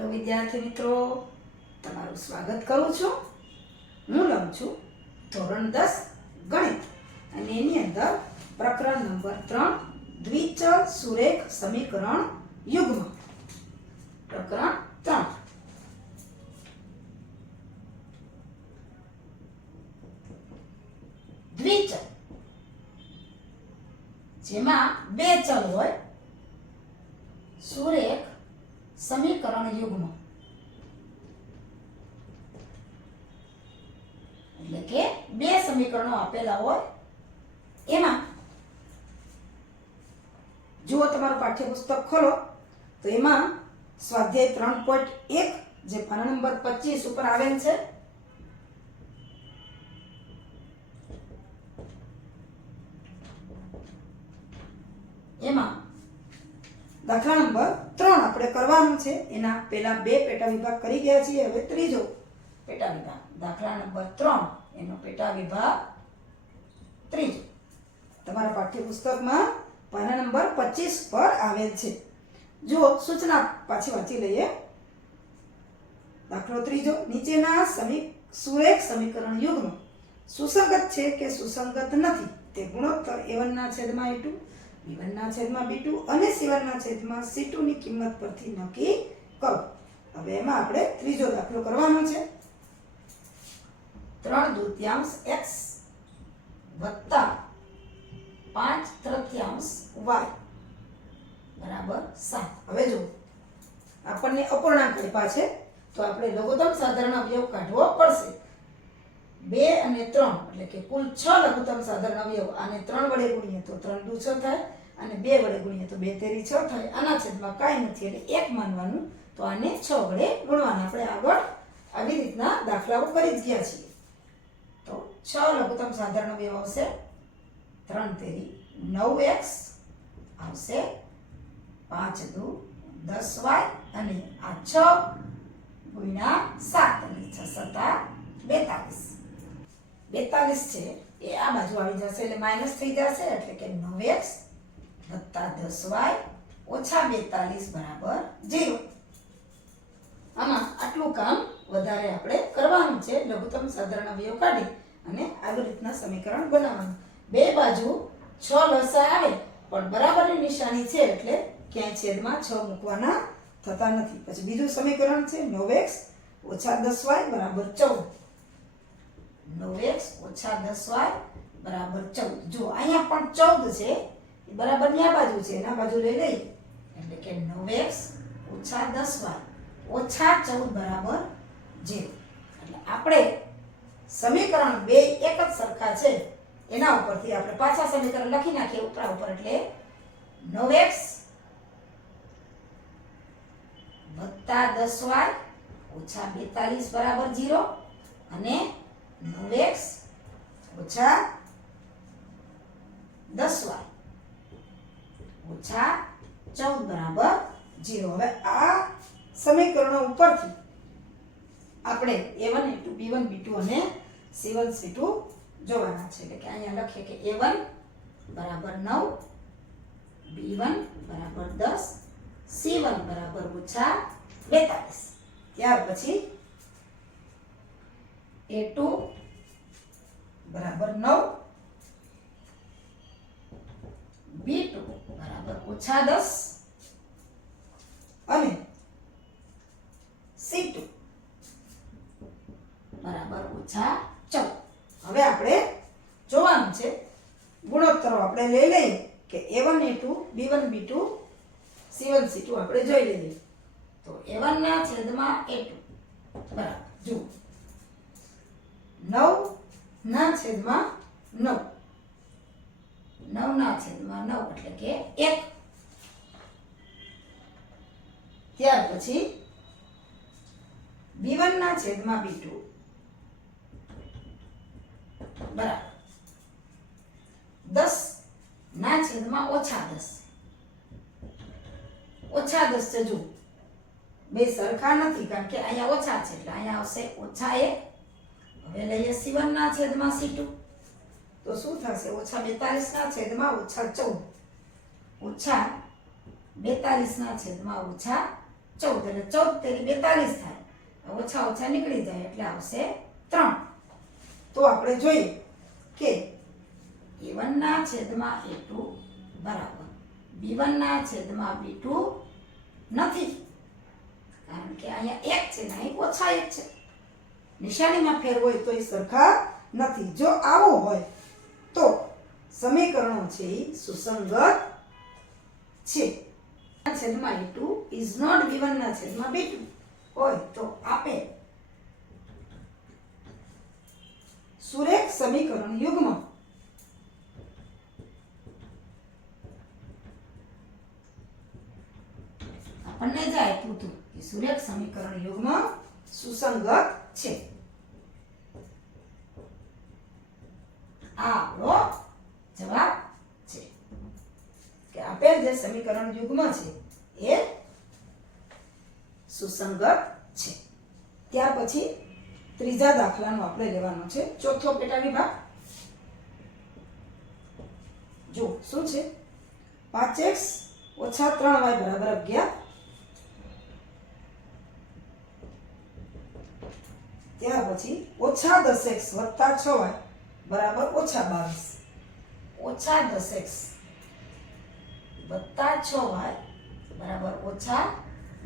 Hello વિદ્યાર્થી મિત્રો, તમારું સ્વાગત કરું છું. હું લઉં છું ધોરણ 10 ગણિત અને એની અંદર પ્રકરણ નંબર 3 દ્વિચલ સુરેખ સમીકરણ યુગ્મ. પ્રકરણ 3 દ્વિચલ, જેમાં બે ચલ હોય, સુરેખ સમીકરણ યુગ્મ એટલે કે બે સમીકરણો આપેલા હોય. એમાં જુઓ, તમારું પાઠ્યપુસ્તક ખોલો તો એમાં સ્વાધ્યાય 3.1 જે પાના નંબર 25 ઉપર આવેલ છે, એમાં દાખલા નંબર 3 આપણે કરવાનું છે. એના પહેલા બે પેટા વિભાગ કરી ગયા છીએ, હવે ત્રીજો પેટા વિભાગ. દાખલા નંબર 3 એનો પેટા વિભાગ ત્રીજો તમારા પાઠ્યપુસ્તકમાં પાના નંબર 25 પર આવેલ છે. જુઓ, સૂચના પાછી વાંચી લઈએ. દાખલો ત્રીજો, નીચેના સુરેખ સમીકરણ યુગ્મ સુસંગત છે કે સુસંગત નથી તે ગુણોત્તર a1 ના છેદમાં a2, b1 ના છેદમાં b2 અને c1 ના છેદમાં c2 ની કિંમત પરથી નક્કી કરો. હવે એમાં આપણે ત્રીજો દાખલો કરવાનો છે. 3/2 x વત્તા 5/3 y બરાબર 7. હવે જો આપણને અપૂર્ણાંક આપ્યા છે તો આપણે લઘુત્તમ સાધારણ અવયવ કાઢવો પડશે. 2 અને 3 એટલે કે કુલ 6 લઘુત્તમ સાધારણ અવયવ. આને 3 વડે ગુણીએ તો 3 દુ 6 થાય અને 2 વડે ગુણીએ તો 2 તેરી 6 થાય. આના છેદમાં કાંઈ નથી એટલે 1 માનવાનું, તો આને 6 વડે ગુણવાના. આપણે આગળ આવી રીતના દાખલાઓ કરી જ ગયા છીએ. તો 6 લઘુત્તમ સાધારણ અવયવ આવશે. 3 તેરી 9x આવશે, 5 દુ 10y અને આ 6 ગુણ્યા 7 એટલે 6 સત્તા 42. 42 છે એ આ બાજુ આવી જશે એટલે માઇનસ થઈ જશે, એટલે કે 9x વત્તા 10y ઓછા 42 બરાબર 0. આમાં આટલું કામ વધારે આપણે કરવાનું છે. લઘુત્તમ સાધારણ અવયવ કાઢી અને આવી રીતના સમીકરણ બનાવવાનું. બે બાજુ 6 લસા આવે પણ બરાબરની નિશાની છે એટલે ક્યાંય છેદમાં 6 મૂકવાના થતા નથી. પછી બીજું સમીકરણ છે 9x ઓછા 10y બરાબર 14. 9x ઓછા 10y બરાબર 14. જો અહીંયા પણ 14 છે એ બરાબર ની આ બાજુ છે, એના બાજુ લઈ લઈએ એટલે કે 9x ઓછા 10y ઓછા 14 બરાબર 0. એટલે આપણે સમીકરણ બે એક જ સરખા છે, એના ઉપરથી આપણે પાછા સમીકરણ લખી નાખીએ ઉપરા ઉપર. એટલે 9x વત્તા 10y ઓછા 42 બરાબર 0 અને 9x ઓછા 10y ઓછા 14 બરાબર 0. હવે આ સમીકરણો ઉપરથી આપણે a1 a2 b1 b2 અને c1 c2 જોવાના છે. એટલે કે અહીંયા લખીએ કે a1 બરાબર 9, b1 બરાબર 10, c1 બરાબર ઓછા 42. ત્યાર પછી a2 બરાબર 9, b2 બરાબર ઓછા 10 અને c2 બરાબર ઓછા 14. હવે આપણે જોવાનું છે ગુણોત્તરો. આપણે લઈ લઈએ કે a1 a2 b1 b2 c1 c2 આપણે જોઈ લઈએ. તો a1 ના છેદમાં a2 બરાબર જુઓ 9 ના છેદમાં 9, 9 ના છેદમાં 9 એટલે કે 1. ત્યાર પછી b1 ના છેદમાં b2 બરાબર 10 ના છેદમાં ઓછા 10. ઓછા 10 છે, જુઓ બે સરખા નથી કારણ કે અહીંયા ઓછા છે એટલે અહીંયા આવશે ઓછા 1. હવે લઈએ c1 ના છેદમાં c2 તો શું થશે? ઓછા 42 ના છેદમાં ઓછા 14 ઓછા 42 ના છેદમાં ઓછા 14 એટલે 14 તેરી 42 થાય. ઓછા ઓછા નીકળી જાય એટલે આવશે 3. તો આપણે જોઈએ કે a1 ના છેદમાં a2 બરાબર b1 ના છેદમાં b2 નથી, કારણ કે અહીંયા 1 છે ને અહીં ઓછા 1 છે. નિશાનીમાં ફેર હોય તો એ સરખા નથી. જો આવું હોય તો સમીકરણો છે એ સુસંગત છે. છેદમાં a2 is not b1 ના છેદમાં b2 હોય તો આપે સુરેખ સમીકરણ યુગ્મ આપણને જે આપ્યું હતું કે સુરેખ સમીકરણ યુગ્મ સુસંગત છે. આ આપણો જવાબ છે કે આપેલ જે સમીકરણ યુગ્મ છે એ સુસંગત છે. ત્યાર પછી ત્રીજા દાખલાનો આપણે લેવાનો છે ચોથો પેટા વિભાગ. જો શું છે, 5x ઓછા 3y બરાબર 11. ત્યાર પછી ઓછા 10x વત્તા 6y બરાબર ઓછા 22. ઓછા 10x વત્તા 6y બરાબર ઓછા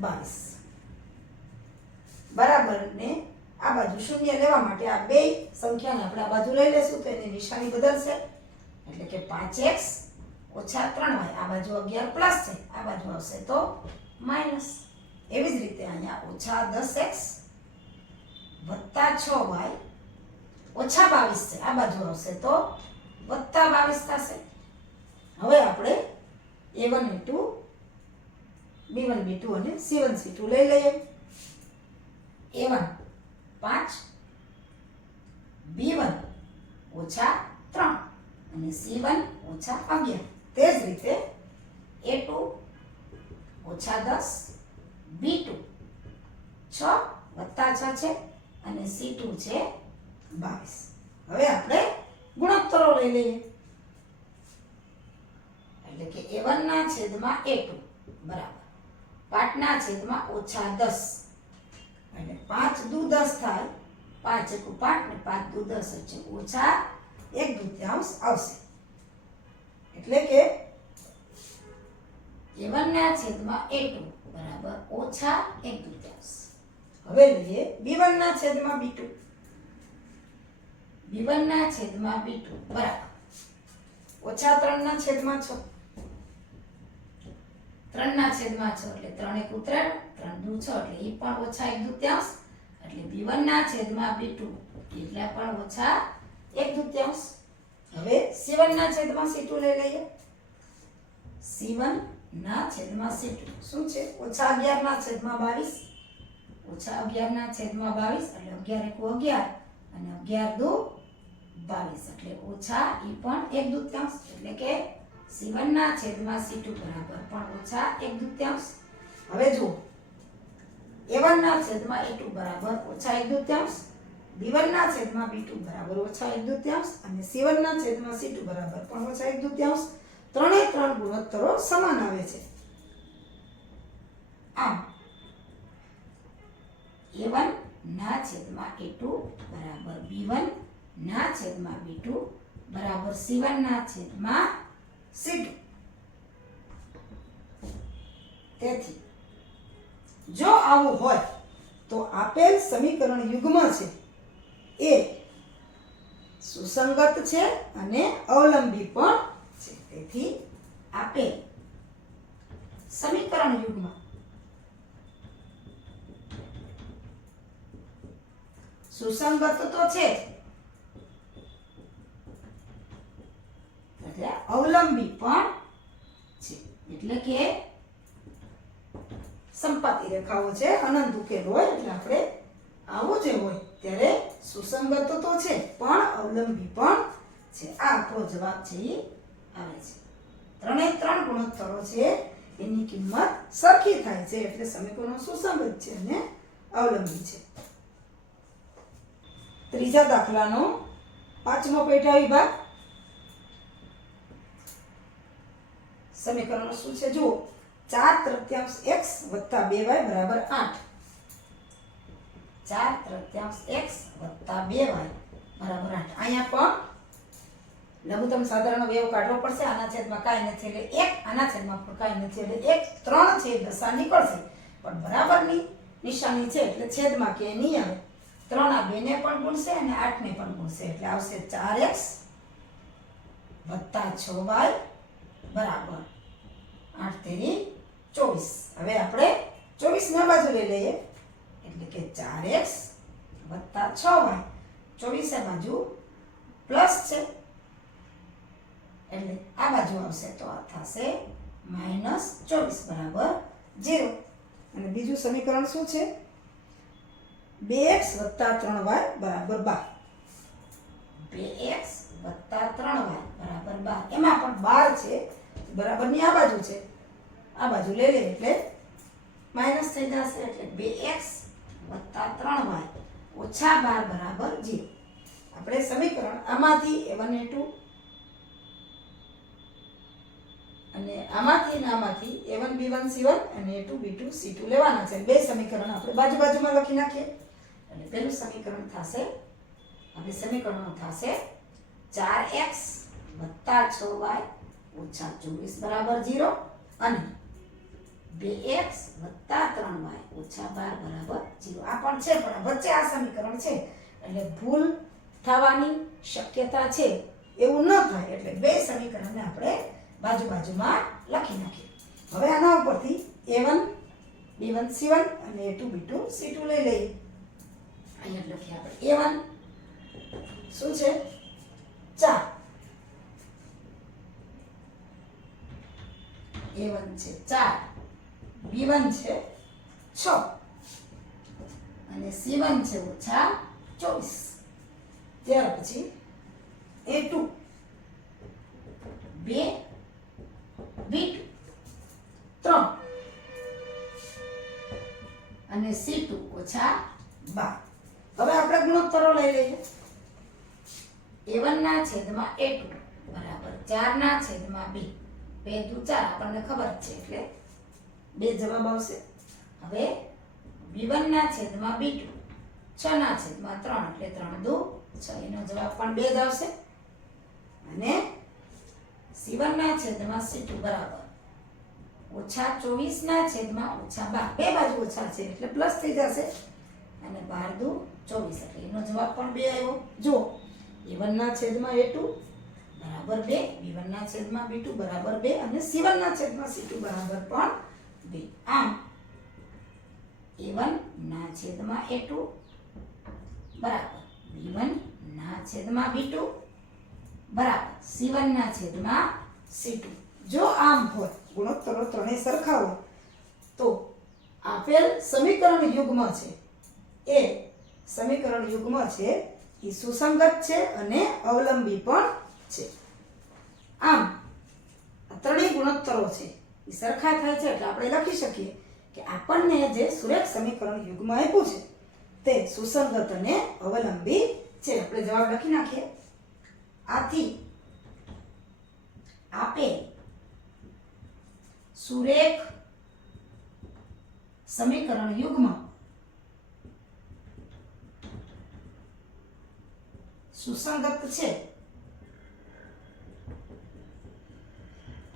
22 બરાબર ને આ બાજુ શૂન્ય લેવા માટે આ બે સંખ્યાને આપણે આ બાજુ લઈ લેશું તો એની નિશાની બદલશે, એટલે કે 5x ઓછા 3y આ બાજુ 11 પ્લસ છે, આ બાજુ આવશે તો માઇનસ. એવી જ રીતે અહીંયા ઓછા 10x વત્તા 6y ઓછા 22 છે, આ બાજુ આવશે તો વત્તા 22 થશે. હવે આપણે a1 a2 b1 b2 અને c1 c2 લઈ લઈએ. a1 5 b1 ઓછા 3 અને c1 ઓછા 11. તે જ રીતે a2 ઓછા 10 b2 6 વત્તા 6 છે અને c2 છે 22. હવે આપણે ગુણોત્તરો લઈ લઈએ, એટલે કે a1 ના છેદમાં a2 બરાબર 5 ના છેદમાં ઓછા 10 એટલે 5 દુ 10 થાય, 5 એકુ 5 ને 5 દુ 10 એટલે ઓછા 1/2 આવશે. એટલે કે a1 ના છેદમાં a2 બરાબર ઓછા 1/2. હવે લઈએ b1 ના છેદમાં b2. b1 ના છેદમાં b2 બરાબર ઓછા 3 ના છેદમાં 6. 3 ના છેદમાં 6 એટલે 3 એકુ 3, 3 દુ 6 એટલે એ પણ ઓછા 1/2 એટલે b1 ના છેદમાં b2 એટલે પણ ઓછા 1/2. હવે c1 ના છેદમાં c2 લઈ લઈએ. c1 ના છેદમાં c2 શું છે, ઓછા 11 ના છેદમાં 22. ઓછા 11 ના છેદમાં 22 એટલે 11 એકુ 11 અને 11 દુ 22 એટલે ઓછા એ પણ 1/2 એટલે કે c1 ના છેદમાં c2 બરાબર પણ ઓછા 1/2. હવે જુઓ a1 ના છેદમાં a2 બરાબર ઓછા 1/2, b1 ના છેદમાં b2 બરાબર ઓછા 1/2 અને c1 ના છેદમાં c2 બરાબર પણ ઓછા 1/2. ત્રણે ત્રણ ગુણોત્તરો સમાન આવે છે. આમ a1 ના છેદમાં a2 બરાબર b1 ના છેદમાં b2 બરાબર c1 ના છેદમાં c2. તેથી જો આવું હોય તો આપેલ સમીકરણ યુગ્મ છે એ સુસંગત છે અને અવલંબી પણ છે. તેથી આપેલ સમીકરણ યુગ્મ સુસંગત તો છે એટલે અવલંબી પણ છે. એટલે કે સંપાતી રેખાઓ છે, અનંત ઉકેલ હોય એટલે આપણે આવું જે હોય ત્યારે સુસંગત તો છે પણ અવલંબી પણ છે. આ આપણો જવાબ છે એ આવે છે. ત્રણે ત્રણ ગુણોત્તરો છે એની કિંમત સરખી થાય છે એટલે સમીકરણો સુસંગત છે અને અવલંબી છે. ત્રીજા દાખલાનો પાંચમો પેટા વિભાગ. સમીકરણો શું છે જુઓ. 4/3 x વત્તા 2y બરાબર 8. 4/3 x વત્તા 2y બરાબર 8. અહીંયા પણ લઘુત્તમ સાધારણ અવયવ કાઢવો પડશે. આના છેદમાં કાંઈ નથી એટલે 1, આના છેદમાં પણ કાંઈ નથી એટલે 1. 3 છે દસા નીકળશે પણ બરાબરની નિશાની છે એટલે છેદમાં કે નહીં આવે. 3 આ 2 ને પણ ગુણશે અને 8 ને પણ ગુણશે એટલે આવશે 4x વત્તા 6y બરાબર 8 તેરી 24. હવે આપણે 24 ને બાજુ લઈ લઈએ એટલે કે 4x વત્તા 6y. 24 આ બાજુ પ્લસ છે એટલે આ બાજુ આવશે તો આ થશે -24 બરાબર 0. અને બીજું સમીકરણ શું છે? 2x વત્તા 3y બરાબર 12. 2x વત્તા 3y બરાબર 12. એમાં પણ 12 છે બરાબરની આ બાજુ છે. આ બાજુ લઈ લે એટલે માઇનસ થઈ જશે એટલે 2x વત્તા 3y ઓછા 12 બરાબર 0. આપણે સમીકરણ આમાંથી a1 a2 અને આમાંથી a1 b1 c1 અને a2 b2 c2 લેવાના છે. બે સમીકરણ આપણે બાજુમાં લખી નાખીએ એટલે પહેલું સમીકરણ થશે હવે સમીકરણો થશે 4x વત્તા 6y ઓછા 24 બરાબર 0 અને 2x વત્તા 3y ઓછા 12 બરાબર 0. આ પણ છે પણ વચ્ચે આ સમીકરણ છે એટલે ભૂલ થવાની શક્યતા છે એવું ન થાય એટલે બે સમીકરણને આપણે બાજુમાં લખી નાખીએ. હવે આના ઉપરથી a1 b1 c1 અને a2 b2 c2 લઈ લઈએ. અહીંયા લખીએ આપણે a1 શું છે 4, a1 છે 4, b1 છે 6 અને c1 છે ઓછા 24. ત્યાર પછી a2 2, b2 3 અને c2 ઓછા 12. હવે આપણે ગુણોત્તરો લઈ લઈએ. a1 ના છેદમાં a2 બરાબર 4 ના છેદમાં b. 2 દુ 4 આપણને ખબર છે એટલે 2 જવાબ આવશે. હવે b1 ના છેદમાં b2 6 ના છેદમાં 3 એટલે 3 દુ 6 એનો જવાબ પણ 2 જ આવશે. અને c1 ના છેદમાં c2 બરાબર ઓછા 24 ના છેદમાં ઓછા 12. બે બાજુ ઓછા છે એટલે પ્લસ થઈ જશે અને 12 દુ 24 એટલે એનો જવાબ પણ 2 આવ્યો. જો a1 ના છેદમાં a2 બરાબર 2, b1 ના છેદમાં b2 બરાબર 2 અને c1 ના છેદમાં c2 બરાબર પણ 2. આમ a1 ના છેદમાં a2 બરાબર b1 ના છેદમાં b2 બરાબર c1 ના છેદમાં c2. જો આમ હોય ગુણોત્તરો ત્રણે સરખા હોય તો આપેલ સમીકરણ યુગ્મ છે એ સમીકરણ યુગ્મ છે એ સુસંગત છે અને અવલંબી પણ છે. આમ આ ત્રણેય ગુણોત્તરો છે એ સરખા થાય છે એટલે આપણે લખી શકીએ કે આપણને જે સુરેખ સમીકરણ યુગ્મ આપ્યું છે તે સુસંગત અને અવલંબી છે. આપણે જવાબ લખી નાખીએ. આથી આપેલ સુરેખ સમીકરણ યુગ્મ સુસંગત છે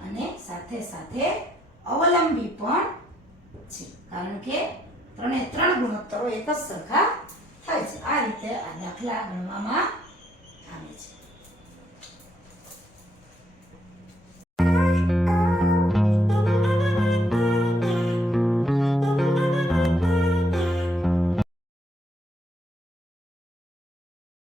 અને સાથે સાથે અવલંબી પણ છે કારણ કે ત્રણે ત્રણ ગુણોત્તરો એક જ સરખા થાય છે. આ રીતે આ દાખલા ગણવામાં